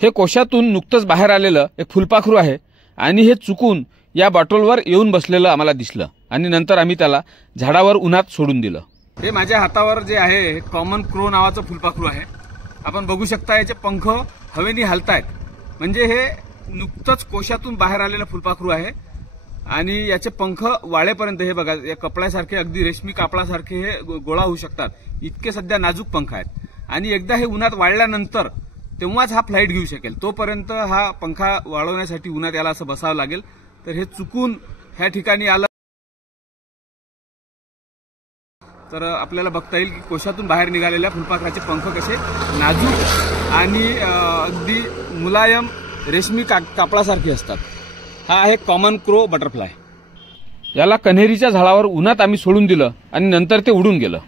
हे कोशातून नुकतंच बाहेर आलेलं एक फुलपाखरू आहे आणि हे चुकून या बॉटलवर येऊन बसलेलं आम्हाला दिसलं आणि नंतर आम्ही त्याला झाडावर उन्हात सोडून दिलं। हे माझ्या हातावर जे आहे हे कॉमन क्रो नावाचं फुलपाखरू आहे। आपण बघू शकता याचे पंख हवेने हलतायत, म्हणजे हे नुकतंच कोशातून बाहेर आलेलं फुलपाखरू आहे आणि याचे पंख वाळेपर्यंत हे बघा या कपड्यासारखे अगदी रेशमी कापडासारखे हे गोळा होऊ शकतात, इतके सध्या नाजूक पंख आहेत आणि एकदा हे उन्हात वाळल्यानंतर तेव्हाच हा फ्लाईट घेऊ शकेल। तोपर्यंत हा पंखा वाळवण्यासाठी उन्हात याला असं बसावं लागेल। तर हे चुकून ह्या ठिकाणी आलं तर आपल्याला बघता येईल की कोशातून बाहेर निघालेल्या फुलपाखराचे पंख कसे नाजूक आणि अगदी मुलायम रेशमी कापडासारखे असतात। हा आहे कॉमन क्रो बटरफ्लाय। याला कन्हेरीच्या झाडावर उन्हात आम्ही सोडून दिलं आणि नंतर ते उडून गेलं।